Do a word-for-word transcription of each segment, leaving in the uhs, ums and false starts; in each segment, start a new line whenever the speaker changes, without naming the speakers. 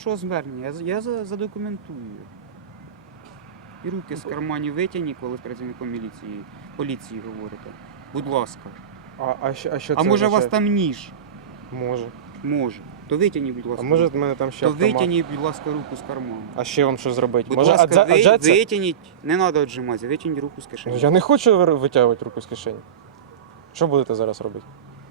Що звернення? Я, я за- задокументую. І руки з карманів витягні, коли з працівником міліції, поліції говорите. Будь ласка.
А, а, що, а що
А
це
може у вас
означає?
там ніж?
Може.
Може. То витягніть, будь ласка.
А може
руку.
в мене там ще
То
автомат?
витягніть, будь ласка, руку з карману.
А ще вам що зробити?
Будь
Може
ласка,
адза-
ви,
аджаться?
витягніть, не треба віджиматися, витягніть руку з кишені.
Я не хочу вир- витягувати руку з кишені. Що будете зараз робити?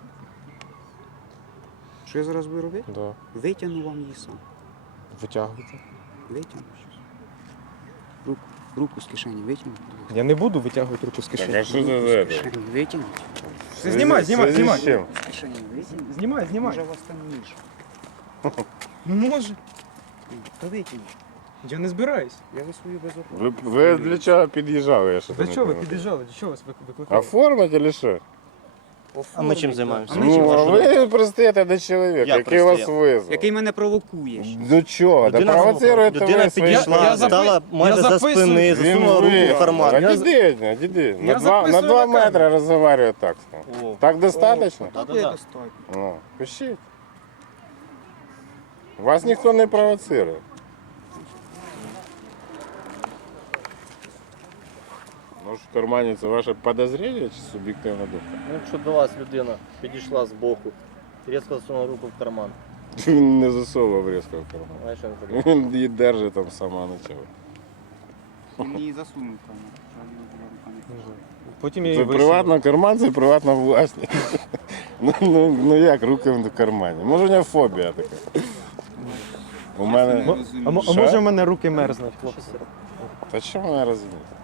Що я зараз буду робити?
Да.
Витягну вам її сам.
Витягуйте.
Витягну щось. Руку, руку з кишені витягніть. будь ласка.
Я не буду витягувати руку з
Так,
кишені.
а що
Руку
за
з
це?
кишені витягніть.
Ти знімай, знімай, знімай.
З чим?
З кишені витягніть.
Знімай, знімай.
Може у вас там ніж.
Може.
То витягніть.
Я не збираюсь.
Я за свою безопасність.
Ви, ви для чого під'їжджали? Я що
Для
не
чого ви
пам'ятаю.
під'їжджали? Для чого вас вик- викликали?
Оформити чи що?
А ми чим займаємося?
А ми чим
Ну, а
займаємося?
ви пристаєте до чоловіка,
Я
який вас
пристаю.
визвав.
Який мене провокує. ще.
До чого? Да
Людина-
провоцируєте
Людина
ви свої
підійшла,
Я- я запи-
стала майже
я
за
записую.
спини,
Він
засунула руку
визвав.
в карман.
А
Я-
діди, не, діди. На
Я
два, на
записую
два
на камеру.
метри розговорює так.
О.
Так достатньо?
Так
Да-да-да.
буде достатньо.
Ну, пишіть. Вас ніхто не провоцирує. Може в кармані це ваше підозріння чи суб'єктивна думка?
Ну, якщо до вас людина підійшла з боку, різко засунула руку в карман.
Він не засовував різко в карман.
Знаєш, що він робив?
Він її держить там сама начала.
Він її засунув там.
Потім я
Це
її висуну.
приватний карман, це приватна власність. Ну, ну, ну як руки в кармані? Може у нього фобія така. У мене.
Мо- А, мо- а
Що?
може в мене руки мерзнуть, хлопці?
Та що мене розуміє?